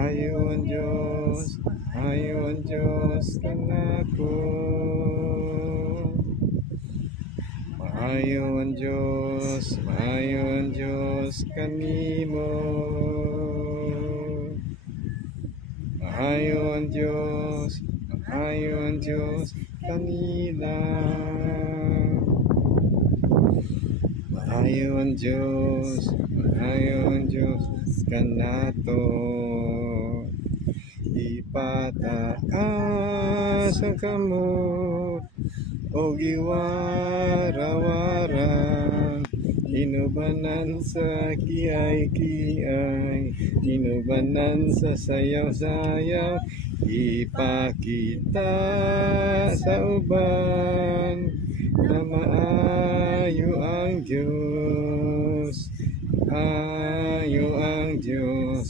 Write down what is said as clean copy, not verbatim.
Maayo ang Diyos kanako. Maayo ang Diyos kanimo. Maayo ang Diyos kanila. Maayo ang Diyos kanato. Ipataas ang kamot o giwara-wara. Hinubanan sa kiay-kiay, hinubanan sa sayaw-sayaw. Ipakita sa uban na maayo ang Diyos. Ayo ang Diyos.